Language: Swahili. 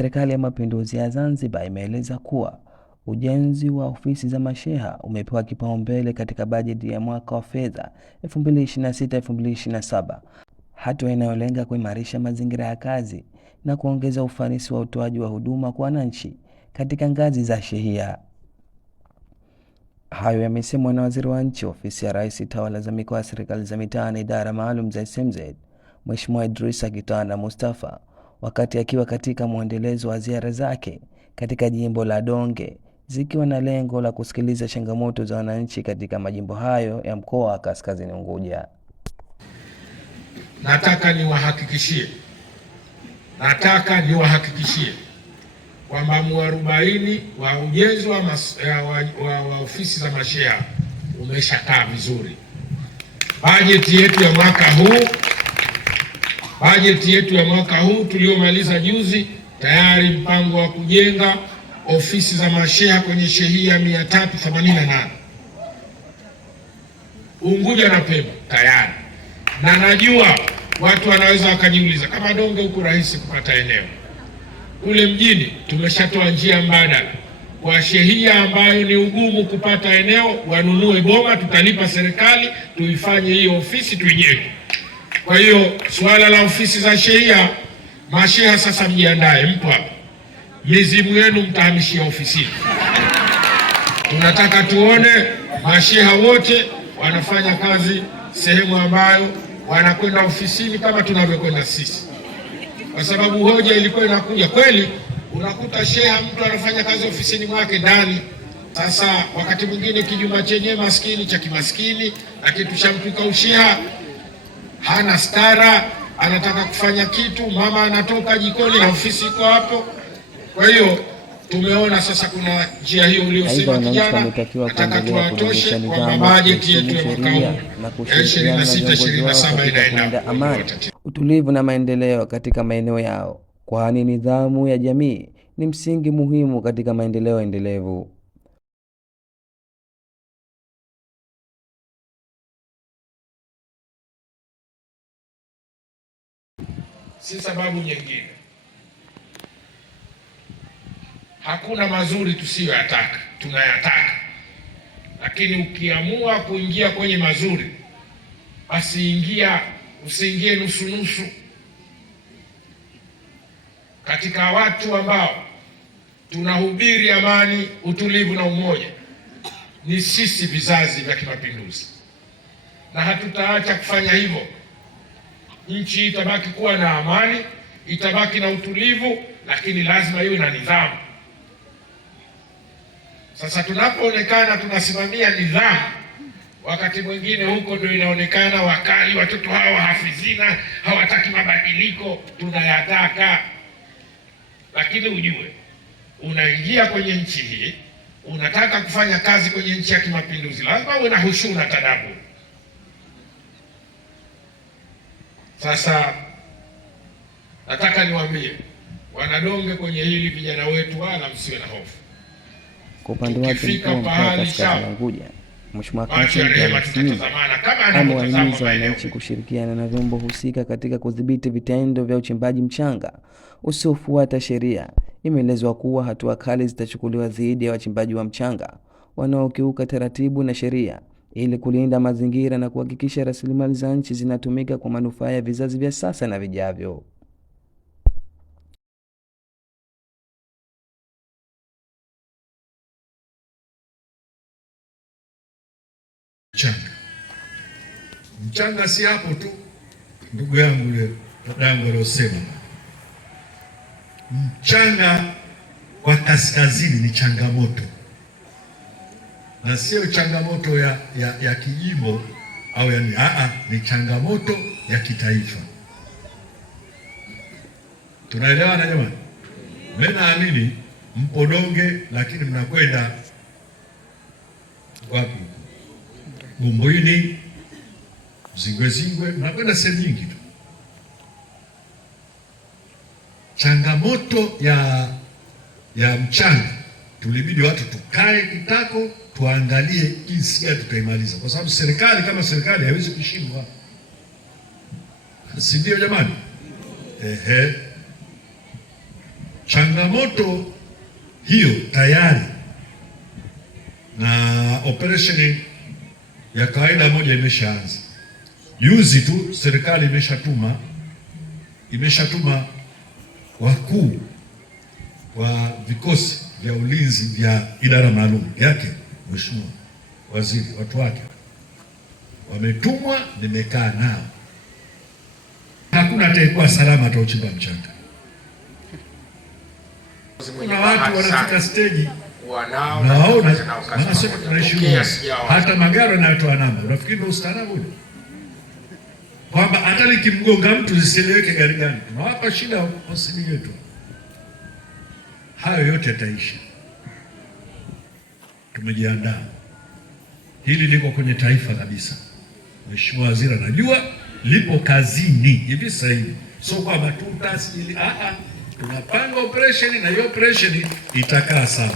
Serikali ya Mapinduzi ya Zanzibar imeeleza kuwa ujenzi wa ofisi za masheha umepewa kipaumbele katika bajeti ya mwaka wa fedha 2026-2027, hatua inayolenga kuimarisha mazingira ya kazi na kuongeza ufanisi wa utoaji wa huduma kwa wananchi katika ngazi za shehia. Hayo yamesemwa na Waziri wa Nchi, Ofisi ya Rais, Tawala za Mikoa, Serikali za Mitaa na Idara Maalum za SMZ, Mheshimiwa Idrisa Kitana Mustafa, wakati akiwa katika mwendelezo wa ziara zake katika jimbo la Donge, zikiwa na lengo la kusikiliza changamoto za wananchi katika majimbo hayo ya mkoa wa Kaskazini Unguja. Nataka niwahakikishie kwamba mwarobaini wa ujenzi wa ofisi za masheha umeshakaa vizuri. Bajeti yetu ya mwaka huu tuliomaliza juzi, tayari mpango wa kujenga ofisi za masheha kwenye shehia 388 Unguja na Pemba tayari. Na najua watu wanaweza wakajiuliza kama Donge huko rahisi kupata eneo. Kule mjini tumeshatoa njia mbadala kwa shehia ambayo ni ugumu kupata eneo, wanunue boma, tutalipa serikali, tuifanye hiyo ofisi tuijenge. Kwa hiyo suala la ofisi za shehia, masheha sasa mjiandae, mpo hapa. Mizimu yenu mtahamishia ofisini. Tunataka tuone masheha wote wanafanya kazi sehemu ambayo wanakwenda ofisini kama tunavyokwenda sisi. Kwa sababu hoja ilikuwa inakuja kweli, unakuta sheha mtu anafanya kazi ofisini mwake ndani. Sasa wakati mwingine kijumba chenye maskini cha kimaskini, lakini tushamtuka usheha, hana stara, anataka kufanya kitu, mama anatoka jikoni na ofisi iko hapo. Kwa hiyo tumeona sasa kuna njia hiyo uliyosema kijana, nataka tuwatoshe kwa bajeti yetu ya mwaka huu 26-27 inaenda amani, utulivu na maendeleo katika maeneo yao, kwani nidhamu ya jamii ni msingi muhimu katika maendeleo endelevu. Si sababu nyingine. Hakuna mazuri tusiyoyataka, tunayataka. Lakini ukiamua kuingia kwenye mazuri, basi usiingie nusu nusu. Katika watu ambao tunahubiri amani, utulivu na umoja, ni sisi vizazi vya Kimapinduzi, na hatutaacha kufanya hivyo. Nchi itabaki kuwa na amani, itabaki na utulivu, lakini lazima iwe na nidhamu. Sasa tunapoonekana tunasimamia nidhamu, wakati mwingine huko ndio inaonekana wakali, watoto hawa hafidhina, hawataki mabadiliko. Tunayataka. Lakini ujue, unaingia kwenye nchi hii, unataka kufanya kazi kwenye nchi ya Kimapinduzi, lazima uwe na hushuu na tadabbur. Sasa nataka niwaambie Wanadonge kwenye hili, vijana wetu, wala msiwe na hofu. Kwa upande wake mkuu wa Kaskazini Unguja, Mheshimiwa Kassim amewahimiza wananchi kushirikiana na vyombo husika katika kudhibiti vitendo vya uchimbaji mchanga usiofuata sheria. Imeelezwa kuwa hatua kali zitachukuliwa dhidi ya wachimbaji wa mchanga wanaokiuka taratibu na sheria ili kulinda mazingira na kuhakikisha rasilimali za nchi zinatumika kwa manufaa ya vizazi vya sasa na vijavyo. Mchanga si hapo tu, ndugu yangu yule dadangu aliyosema, mchanga kwa kaskazini ni changamoto, na sio changamoto ya kijimbo au ni changamoto ya kitaifa. Tunaelewana jamani? Mimi naamini mpo Donge, lakini mnakwenda wapi? Bumbwini, Zingwe, mnakwenda sehemu nyingi tu. Changamoto ya mchanga tulibidi watu tukae kitako tuangalie jinsi gani tutaimaliza, kwa sababu serikali kama serikali haiwezi kushindwa, si ndio jamani? Changamoto hiyo tayari, na operation ya kawaida moja imeshaanza. Juzi tu serikali imeshatuma wakuu wa vikosi vya ulinzi vya idara maalum yake, Mheshimiwa Waziri, watu wake wametumwa, nimekaa nao. Hakuna atakayekuwa salama atauchimba mchanga. Kuna watu wanafika stage nawaona, wanasema tunaishi hata magari yanayotoa namba. Unafikiri ndio ustaarabu ule, kwamba hata likimgonga mtu zisieleweke gari gani? Tunawapa shida wasili yetu. Hayo yote yataisha, tumejiandaa. Hili liko kwenye taifa kabisa. Mheshimiwa Waziri anajua lipo kazini hivi sasa hivi, sio kwamba tutasili. Tunapanga operation na hiyo operation itakaa sawa.